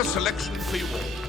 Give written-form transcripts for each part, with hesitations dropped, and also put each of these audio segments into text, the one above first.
another selection for you all.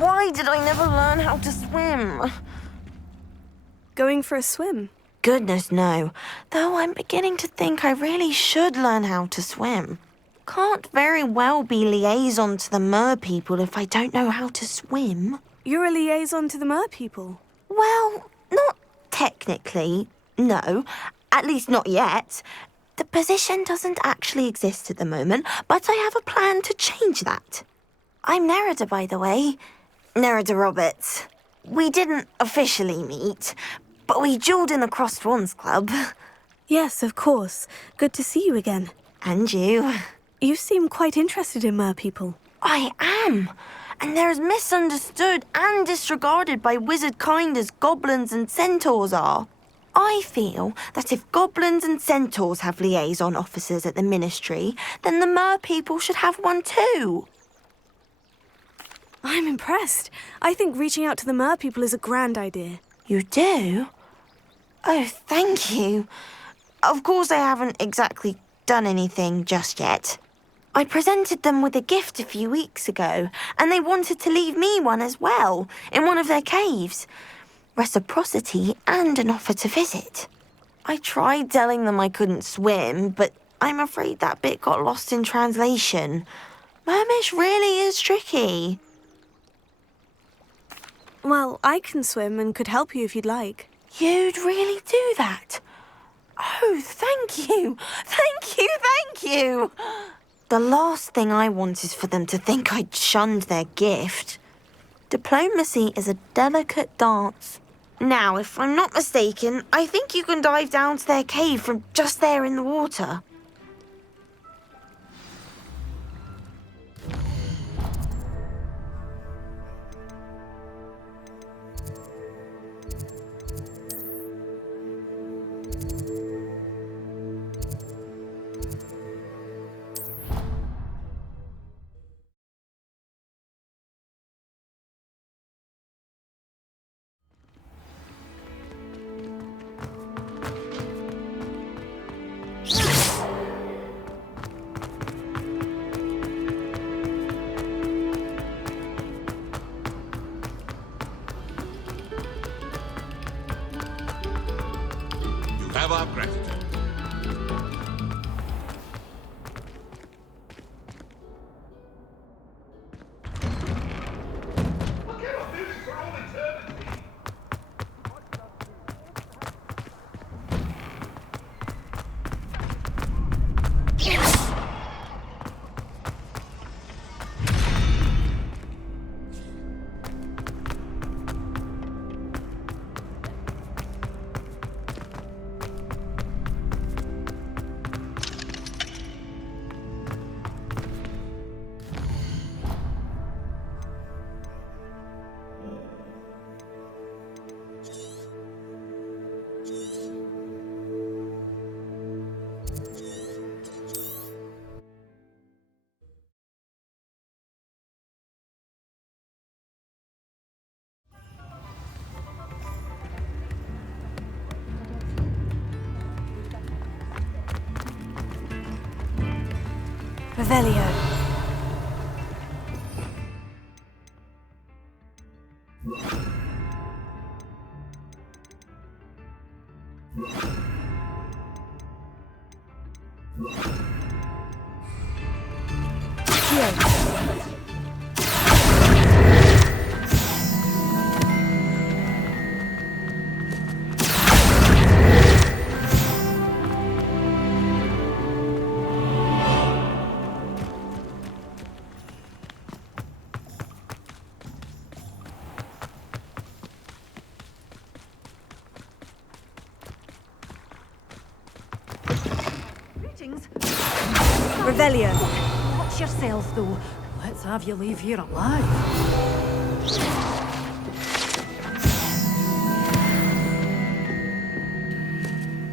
Why did I never learn how to swim? Going for a swim? Goodness, no. Though I'm beginning to think I really should learn how to swim. Can't very well be liaison to the mer people if I don't know how to swim. You're a liaison to the mer people? Well, not technically, no. At least not yet. The position doesn't actually exist at the moment, but I have a plan to change that. I'm Nerida, by the way. Nerida Roberts. We didn't officially meet, but we duelled in the Crossed Wands Club. Yes, of course. Good to see you again. And you. You seem quite interested in mer people. I am. And they're as misunderstood and disregarded by wizard kind as goblins and centaurs are. I feel that if goblins and centaurs have liaison officers at the ministry, then the mer people should have one too. I'm impressed. I think reaching out to the mer people is a grand idea. You do? Oh, thank you. Of course I haven't exactly done anything just yet. I presented them with a gift a few weeks ago, and they wanted to leave me one as well, in one of their caves. Reciprocity and an offer to visit. I tried telling them I couldn't swim, but I'm afraid that bit got lost in translation. Mermish really is tricky. Well, I can swim and could help you if you'd like. You'd really do that? Oh, thank you. Thank you, thank you. The last thing I want is for them to think I'd shunned their gift. Diplomacy is a delicate dance. Now, if I'm not mistaken, I think you can dive down to their cave from just there in the water. Revelio. Revelio. Watch yourselves, though. Let's have you leave here alive.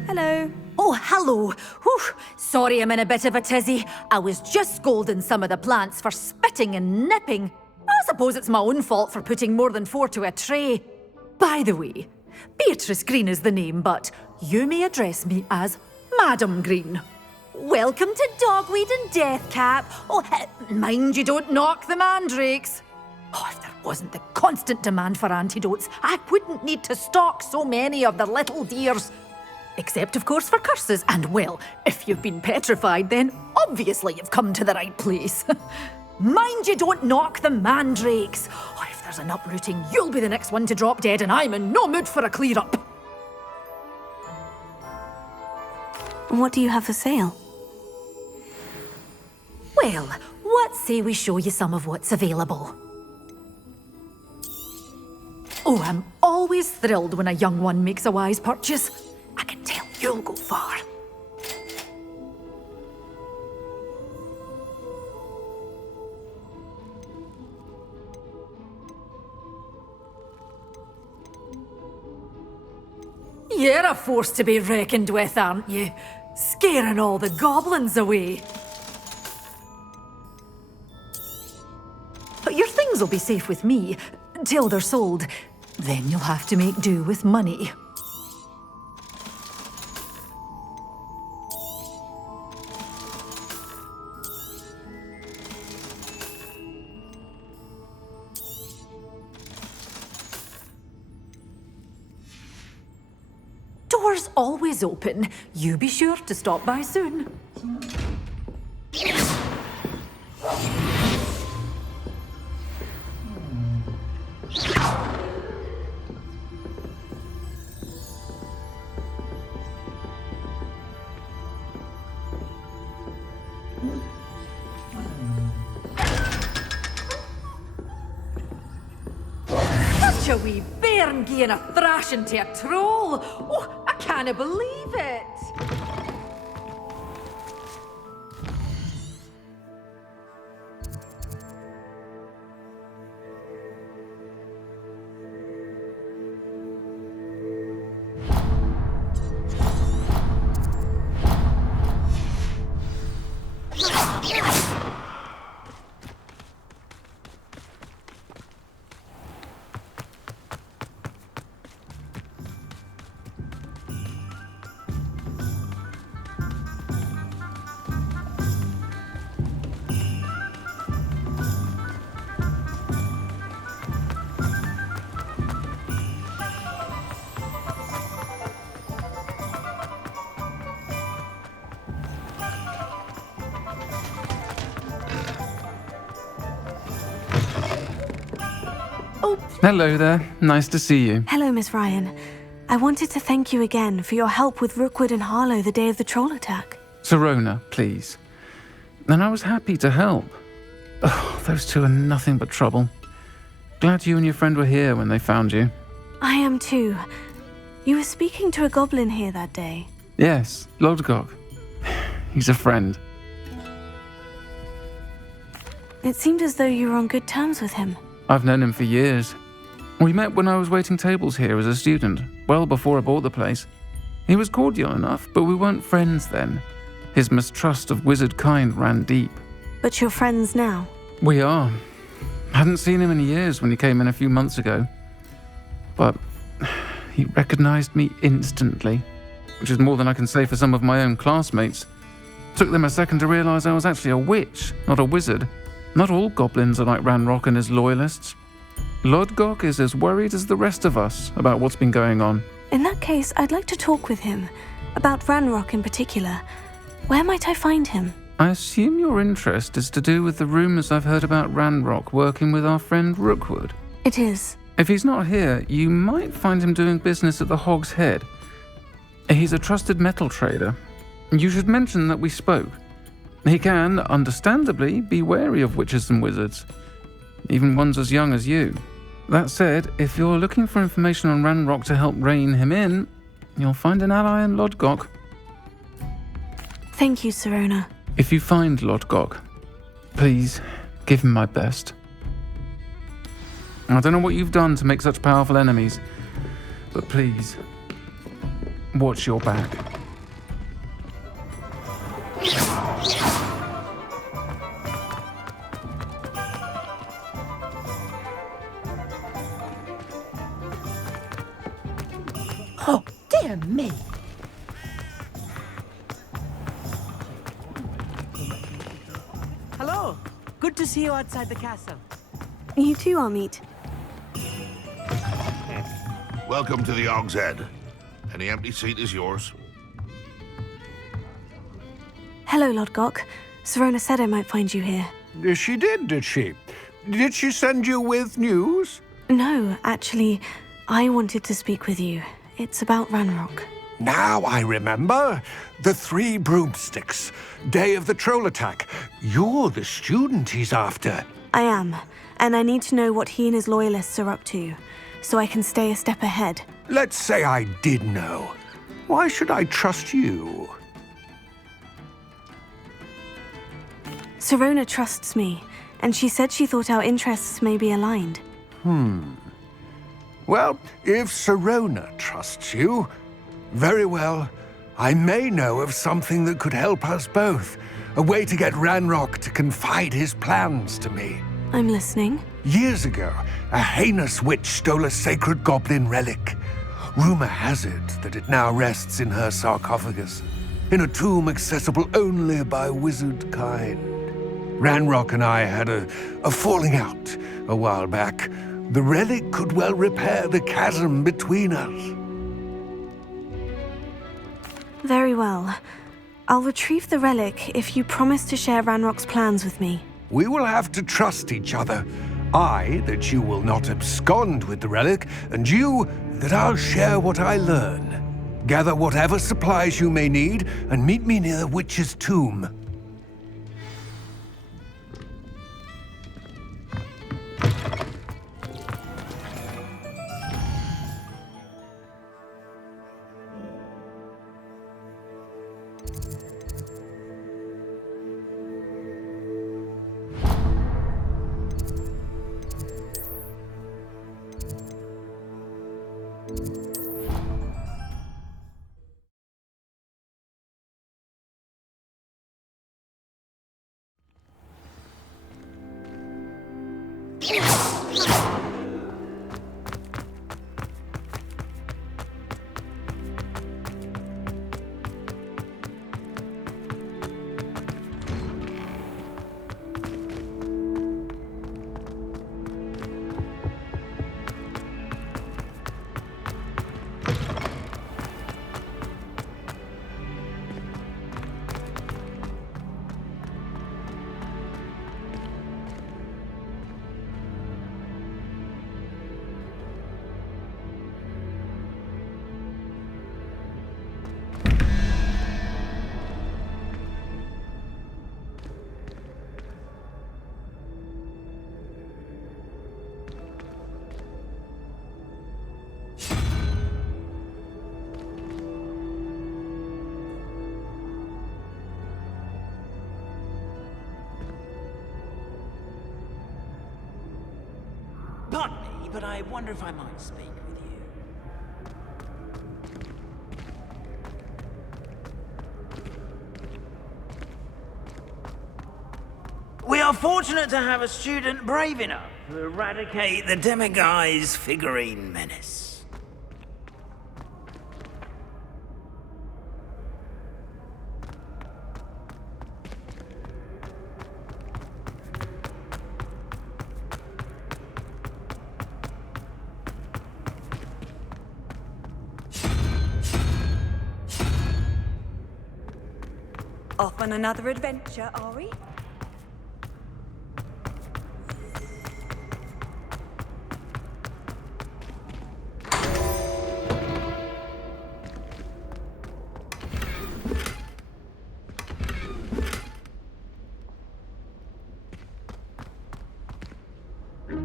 Hello. Oh, hello. Whew. Sorry I'm in a bit of a tizzy. I was just scolding some of the plants for spitting and nipping. I suppose it's my own fault for putting more than 4 to a tray. By the way, Beatrice Green is the name, but you may address me as Madam Green. Welcome to Dogweed and Deathcap. Oh, mind you don't knock the mandrakes. Oh, if there wasn't the constant demand for antidotes, I wouldn't need to stock so many of the little dears. Except, of course, for curses. And, well, if you've been petrified, then obviously you've come to the right place. Mind you don't knock the mandrakes. Oh, if there's an uprooting, you'll be the next one to drop dead, and I'm in no mood for a clear-up. What do you have for sale? Well, what say we show you some of what's available? Oh, I'm always thrilled when a young one makes a wise purchase. I can tell you'll go far. You're a force to be reckoned with, aren't you? Scaring all the goblins away. But your things will be safe with me, till they're sold. Then you'll have to make do with money. Doors always open. You be sure to stop by soon. Such a wee bairn gieing a thrashing to a troll. Oh, I can't believe it. Hello there. Nice to see you. Hello, Miss Ryan. I wanted to thank you again for your help with Rookwood and Harlow the day of the troll attack. Serona, please. And I was happy to help. Oh, those two are nothing but trouble. Glad you and your friend were here when they found you. I am too. You were speaking to a goblin here that day. Yes, Lodgok. He's a friend. It seemed as though you were on good terms with him. I've known him for years. We met when I was waiting tables here as a student, well before I bought the place. He was cordial enough, but we weren't friends then. His mistrust of wizard kind ran deep. But you're friends now? We are. Hadn't seen him in years when he came in a few months ago. But he recognized me instantly, which is more than I can say for some of my own classmates. Took them a second to realise I was actually a witch, not a wizard. Not all goblins are like Ranrock and his loyalists. Lodgok is as worried as the rest of us about what's been going on. In that case, I'd like to talk with him. About Ranrock in particular. Where might I find him? I assume your interest is to do with the rumours I've heard about Ranrock working with our friend Rookwood. It is. If he's not here, you might find him doing business at the Hog's Head. He's a trusted metal trader. You should mention that we spoke. He can, understandably, be wary of witches and wizards, even ones as young as you. That said, if you're looking for information on Ranrock to help rein him in, you'll find an ally in Lodgok. Thank you, Sirona. If you find Lodgok, please give him my best. I don't know what you've done to make such powerful enemies, but please, watch your back. Oh, dear me. Hello. Good to see you outside the castle. You too, Amit. Welcome to the Hog's Head. Any empty seat is yours. Hello, Lodgok. Sirona said I might find you here. She did she? Did she send you with news? No, actually, I wanted to speak with you. It's about Ranrock. Now I remember. The 3 broomsticks. Day of the troll attack. You're the student he's after. I am, and I need to know what he and his loyalists are up to, so I can stay a step ahead. Let's say I did know. Why should I trust you? Sirona trusts me, and she said she thought our interests may be aligned. Well, if Sirona trusts you, very well. I may know of something that could help us both. A way to get Ranrock to confide his plans to me. I'm listening. Years ago, a heinous witch stole a sacred goblin relic. Rumor has it that it now rests in her sarcophagus, in a tomb accessible only by wizard kind. Ranrock and I had a falling out a while back. The relic could well repair the chasm between us. Very well. I'll retrieve the relic if you promise to share Ranrock's plans with me. We will have to trust each other. I, that you will not abscond with the relic, and you, that I'll share what I learn. Gather whatever supplies you may need, and meet me near the witch's tomb. Pardon me, but I wonder if I might speak with you. We are fortunate to have a student brave enough to eradicate the Demiguise figurine menace. Off on another adventure, are we?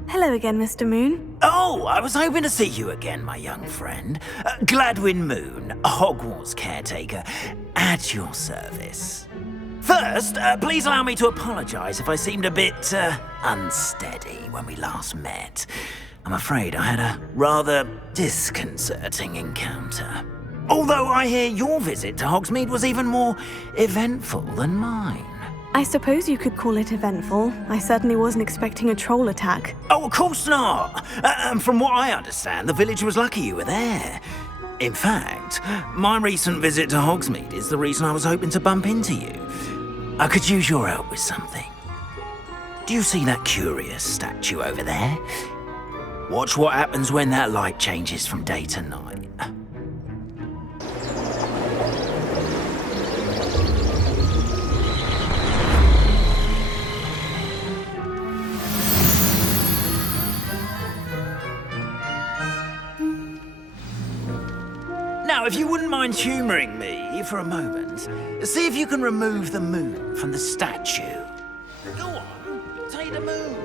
Hello again, Mr. Moon. Oh, I was hoping to see you again, my young friend. Gladwin Moon, Hogwarts caretaker, at your service. First, please allow me to apologise if I seemed a bit unsteady when we last met. I'm afraid I had a rather disconcerting encounter. Although I hear your visit to Hogsmeade was even more eventful than mine. I suppose you could call it eventful. I certainly wasn't expecting a troll attack. Oh, of course not. From what I understand, the village was lucky you were there. In fact, my recent visit to Hogsmeade is the reason I was hoping to bump into you. I could use your help with something. Do you see that curious statue over there? Watch what happens when that light changes from day to night. Now, if you wouldn't mind humouring me for a moment, see if you can remove the moon from the statue. Go on, take the moon.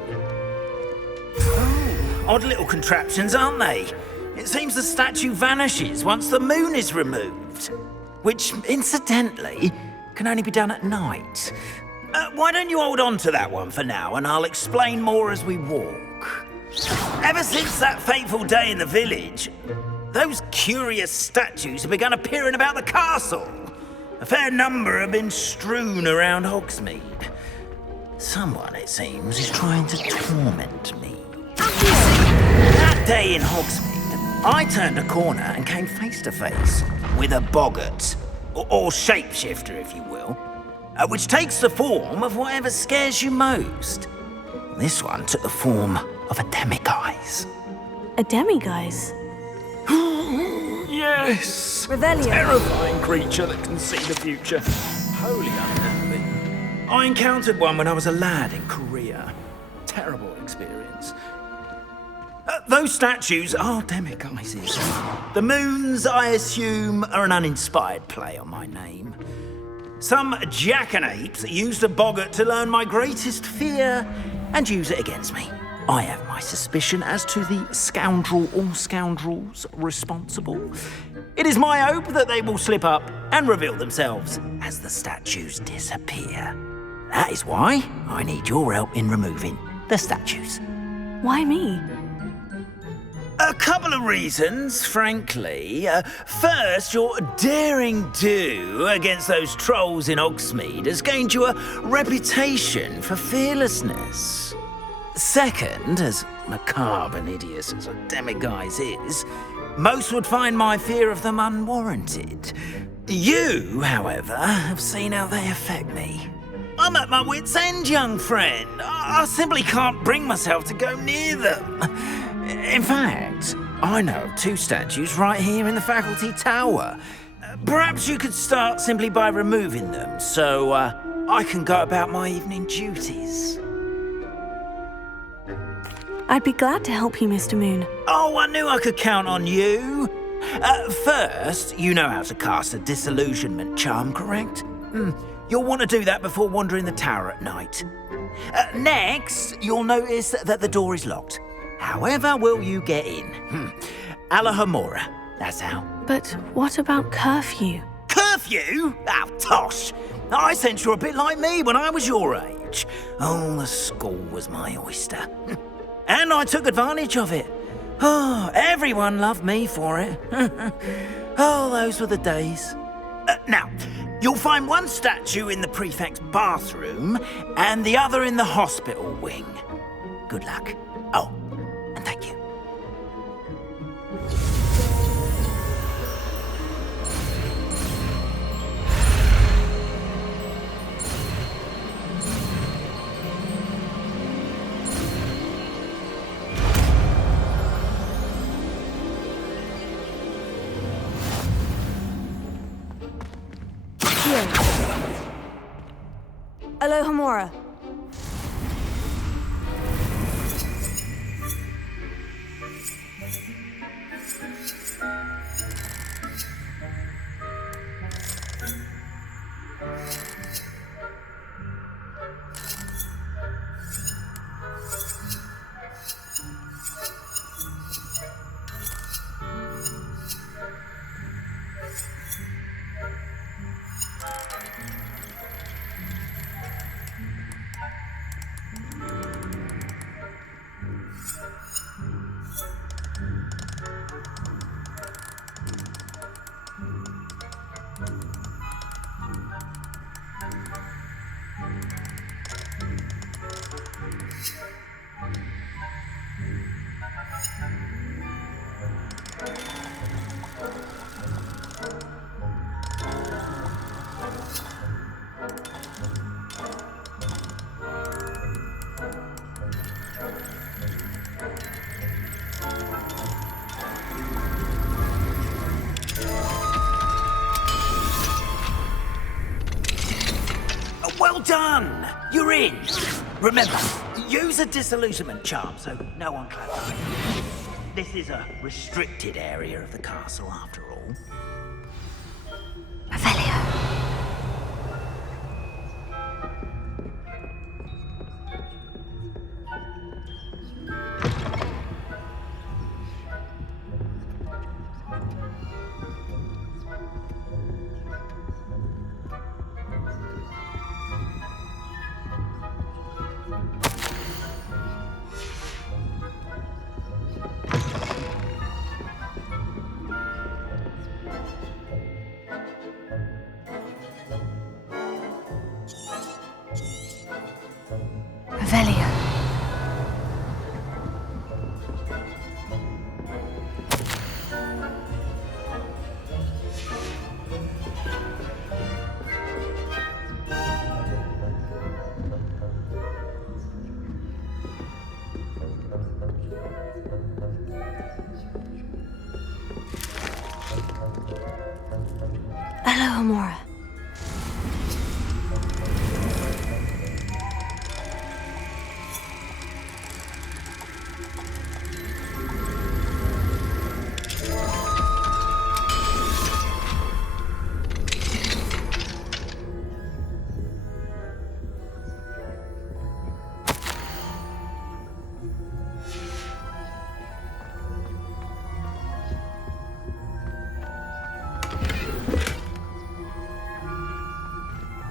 Oh, odd little contraptions, aren't they? It seems the statue vanishes once the moon is removed. Which, incidentally, can only be done at night. Why don't you hold on to that one for now, and I'll explain more as we walk. Ever since that fateful day in the village, those curious statues have begun appearing about the castle. A fair number have been strewn around Hogsmeade. Someone, it seems, is trying to torment me. That day in Hogsmeade, I turned a corner and came face to face with a boggart, or shapeshifter, if you will, which takes the form of whatever scares you most. This one took the form of a demiguise. A demiguise? Yes! Revelio. Terrifying creature that can see the future. Wholly unhappy. I encountered one when I was a lad in Korea. Terrible experience. Those statues are demiguises. The moons, I assume, are an uninspired play on my name. Some jackanapes used a boggart to learn my greatest fear and use it against me. I have my suspicion as to the scoundrel or scoundrels responsible. It is my hope that they will slip up and reveal themselves as the statues disappear. That is why I need your help in removing the statues. Why me? A couple of reasons, frankly. First, your daring do against those trolls in Hogsmeade has gained you a reputation for fearlessness. Second, as macabre and hideous as a demiguise is, most would find my fear of them unwarranted. You, however, have seen how they affect me. I'm at my wit's end, young friend. I simply can't bring myself to go near them. In fact, I know of two statues right here in the faculty tower. Perhaps you could start simply by removing them, so I can go about my evening duties. I'd be glad to help you, Mr. Moon. Oh, I knew I could count on you. First, you know how to cast a disillusionment charm, correct? You'll want to do that before wandering the tower at night. Next, you'll notice that the door is locked. However will you get in? Alahomora, that's how. But what about curfew? Curfew? Oh, tosh. I sense you're a bit like me when I was your age. Oh, the school was my oyster. And I took advantage of it. Oh, everyone loved me for it. Oh, those were the days. Now, you'll find one statue in the prefect's bathroom and the other in the hospital wing. Good luck. Oh, and thank you. Alohomora. Well done! You're in! Remember, use a disillusionment charm so no one claps at you. This is a restricted area of the castle, after all. Revelio. Revelio. Alohomora.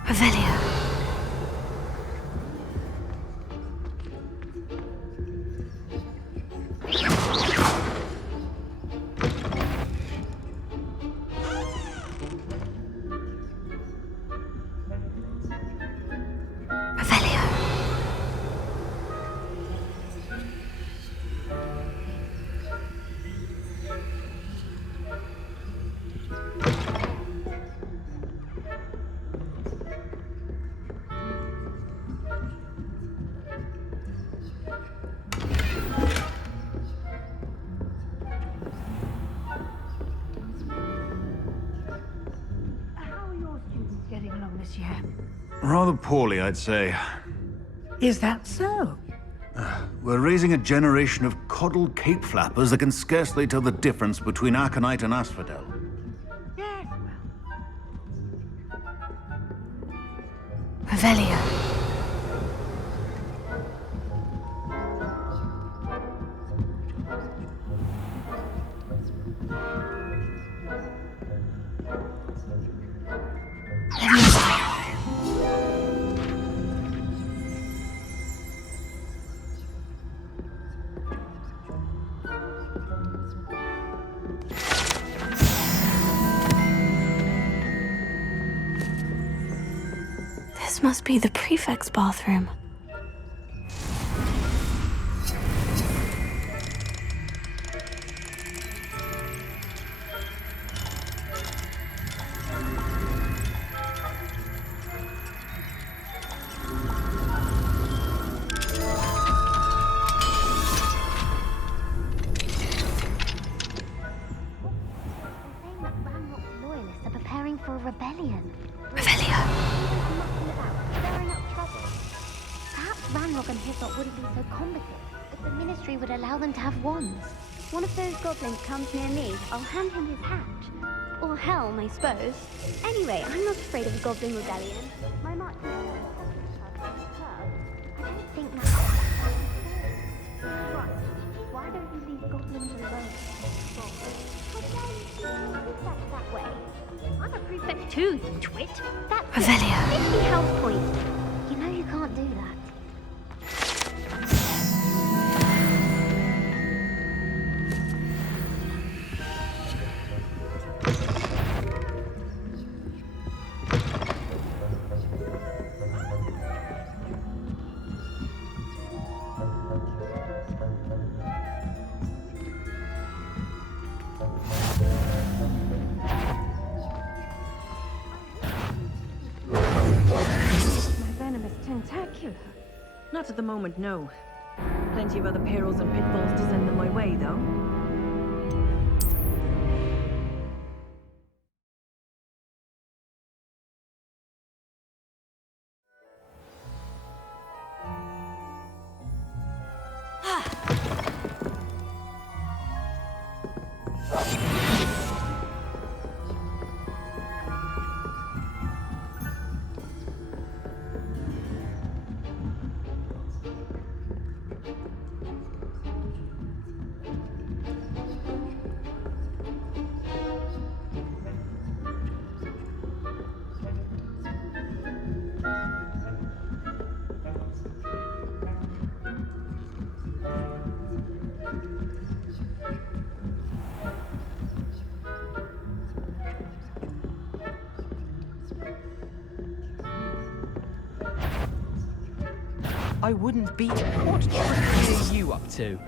Revelio. Revelio. How are your students getting along this year? Rather poorly, I'd say. Is that so? We're raising a generation of coddled cape flappers that can scarcely tell the difference between aconite and asphodel. Yes, well. Revelio. This must be the prefect's bathroom. Loyalists are preparing for a rebellion. Revelio. Stirring up trouble. thought wouldn't be so combative, but the Ministry would allow them to have wands. One of those goblins comes near me, I'll hand him his hat. Or helm, I suppose. Anyway, I'm not afraid of a goblin rebellion. My march is I don't think that's right. Why don't you leave goblins alone? That way. I'm a prefect too, you twit. That's Revelio. 50 health points. You know you can't do that. Not at the moment, no. Plenty of other perils and pitfalls to send them my way, though. I wouldn't be. What trick are you up to?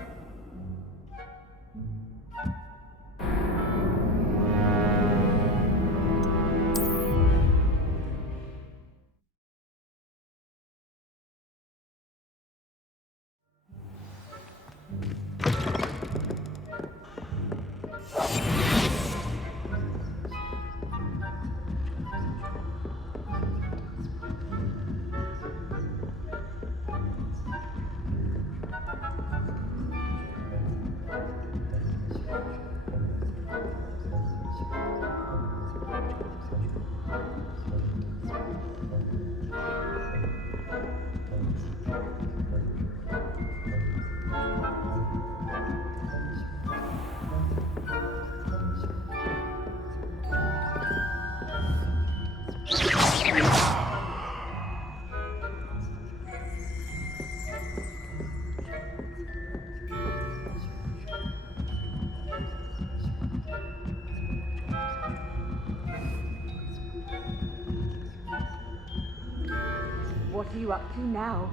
What are you up to now?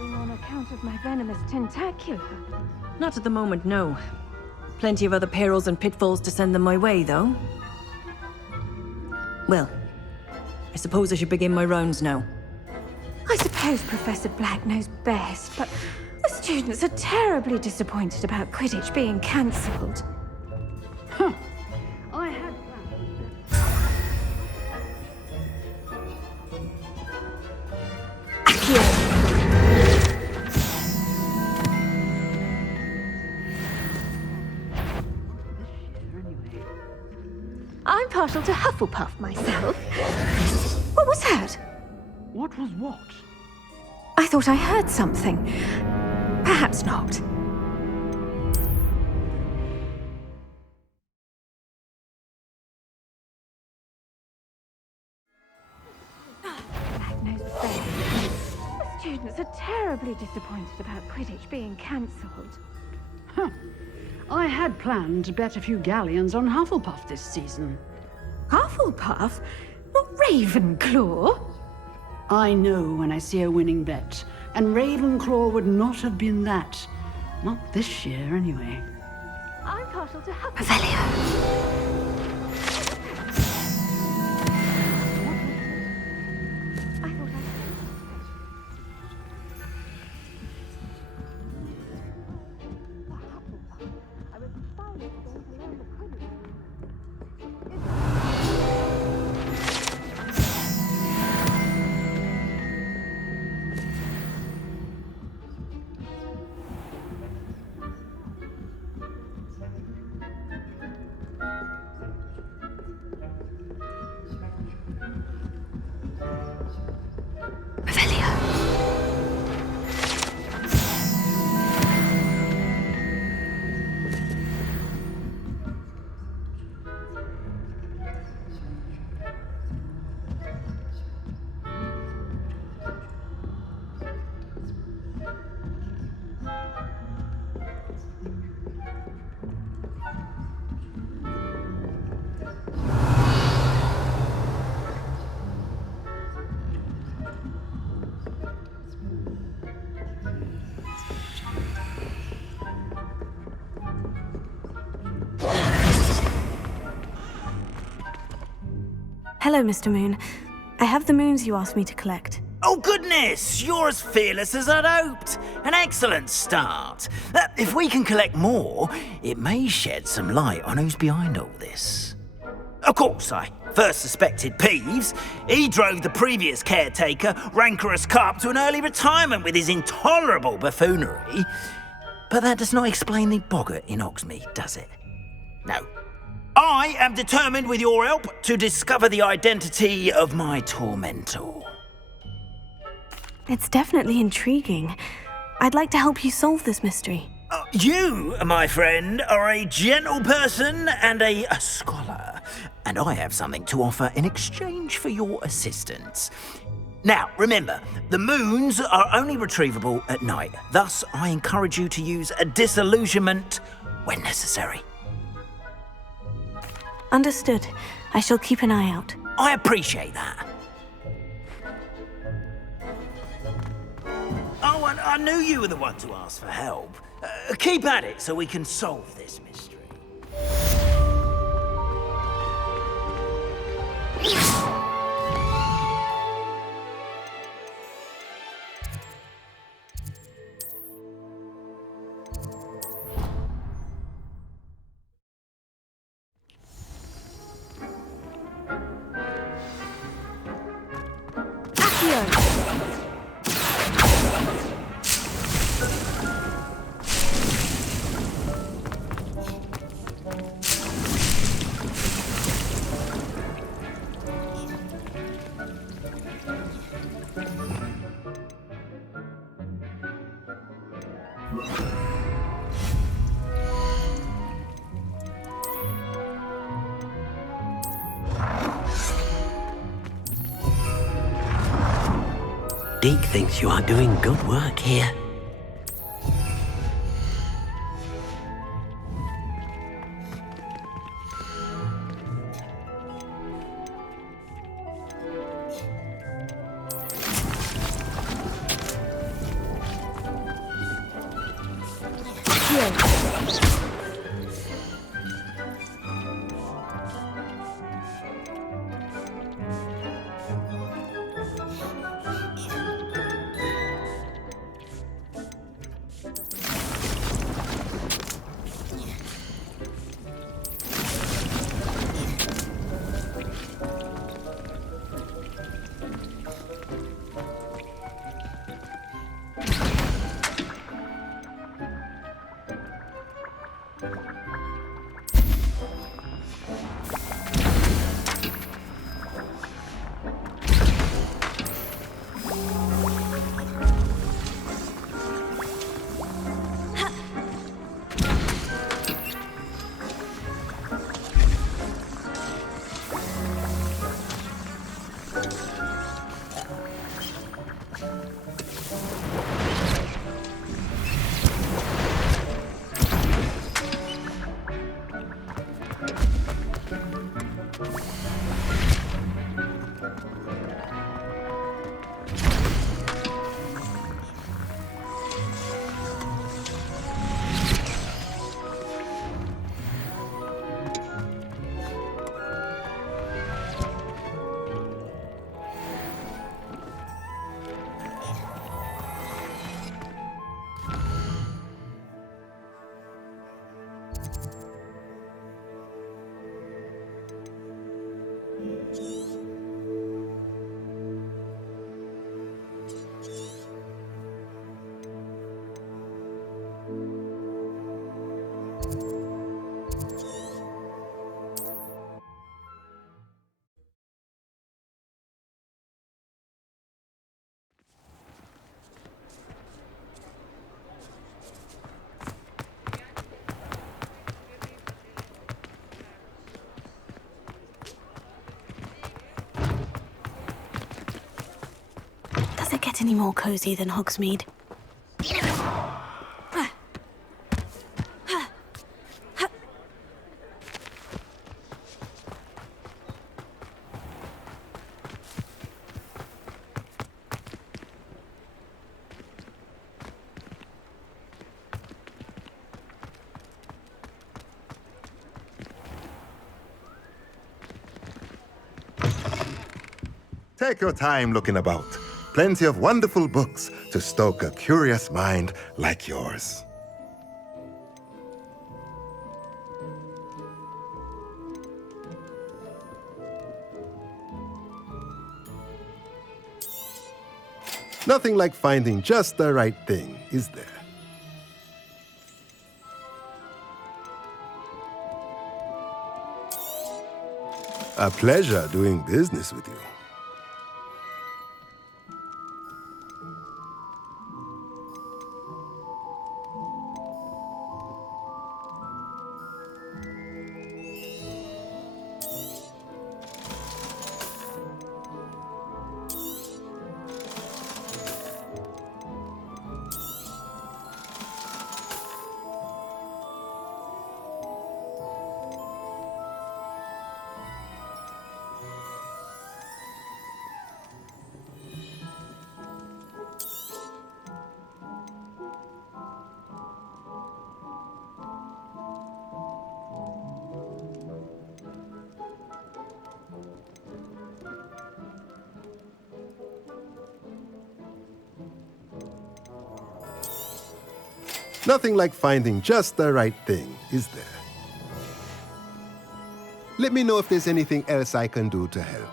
On account of my venomous tentacular. Not at the moment, no. Plenty of other perils and pitfalls to send them my way, though. Well, I suppose I should begin my rounds now. I suppose Professor Black knows best, but the students are terribly disappointed about Quidditch being cancelled. I had I'm partial to Hufflepuff myself. What was that? What was what? I thought I heard something. Perhaps not. Black knows best. The students are terribly disappointed about Quidditch being cancelled. I had planned to bet a few galleons on Hufflepuff this season. Hufflepuff? Not Ravenclaw? I know when I see a winning bet, and Ravenclaw would not have been that. Not this year, anyway. I'm partial to Hufflepuff. Revelio. Hello, Mr. Moon. I have the moons you asked me to collect. Oh, goodness! You're as fearless as I'd hoped. An excellent start. If we can collect more, it may shed some light on who's behind all this. Of course, I first suspected Peeves. He drove the previous caretaker, Rancorous Carp, to an early retirement with his intolerable buffoonery. But that does not explain the boggart in Hogsmeade, does it? No. I am determined, with your help, to discover the identity of my tormentor. It's definitely intriguing. I'd like to help you solve this mystery. You, my friend, are a gentle person and a scholar, and I have something to offer in exchange for your assistance. Now, remember, the moons are only retrievable at night. Thus, I encourage you to use a disillusionment when necessary. Understood. I shall keep an eye out. I appreciate that. Oh, and I knew you were the one to ask for help. Keep at it so we can solve this mystery. Deke thinks you are doing good work here. Does it get any more cozy than Hogsmeade? Take your time looking about. Plenty of wonderful books to stoke a curious mind like yours. Nothing like finding just the right thing, is there? A pleasure doing business with you. Nothing like finding just the right thing, is there? Let me know if there's anything else I can do to help.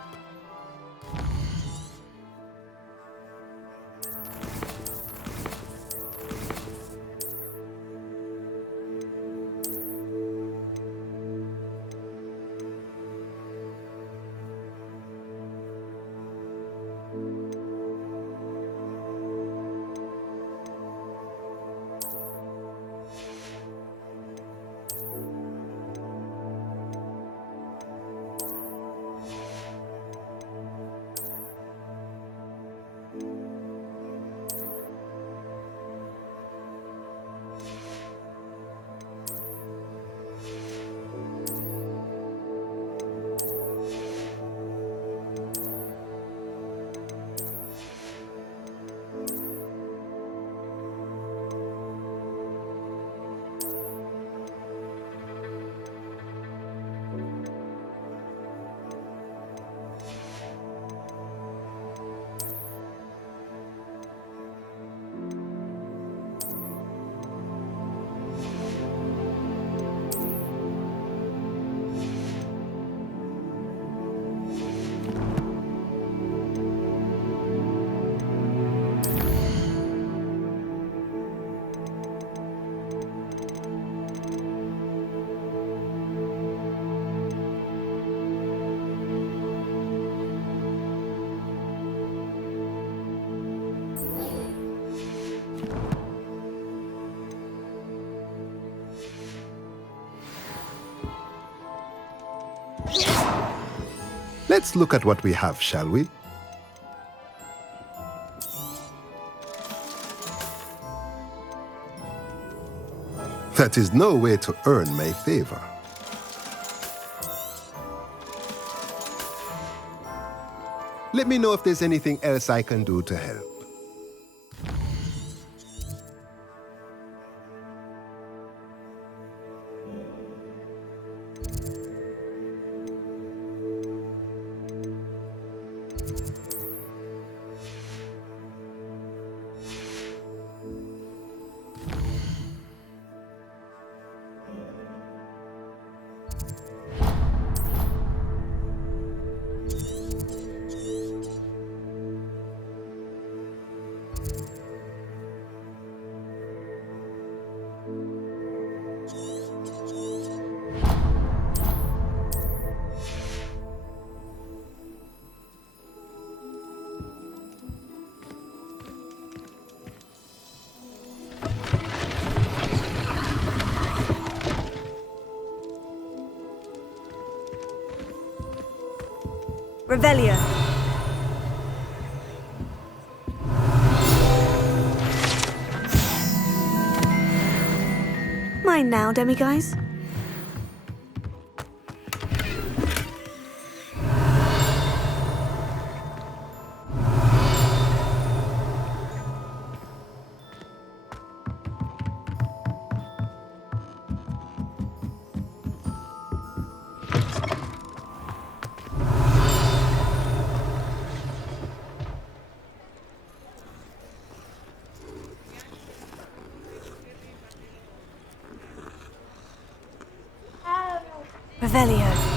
Let's look at what we have, shall we? That is no way to earn my favor. Let me know if there's anything else I can do to help. Revelio. Mine now, demiguise. Revelio.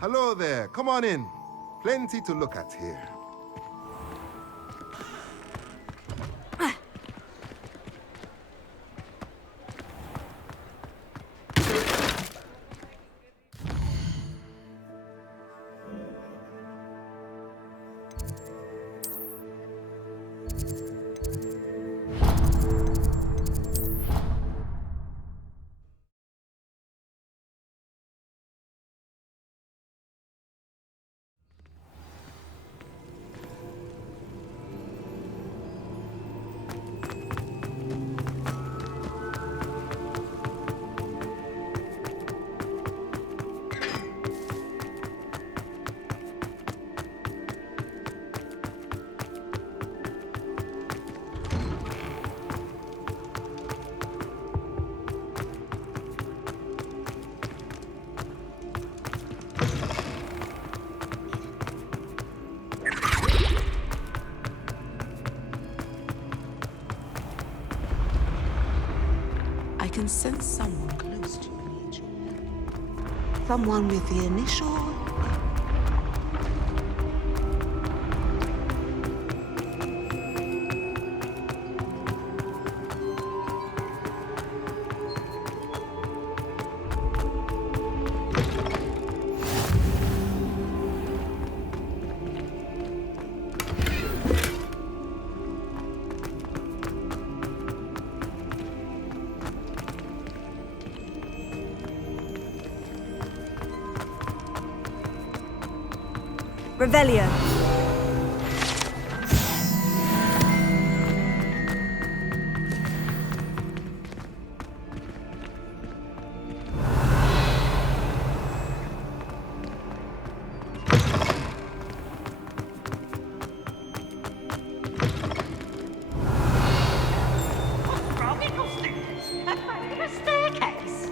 Hello there. Come on in. Plenty to look at here. I can sense someone close to me. Someone with the initial... Revelio. Staircase.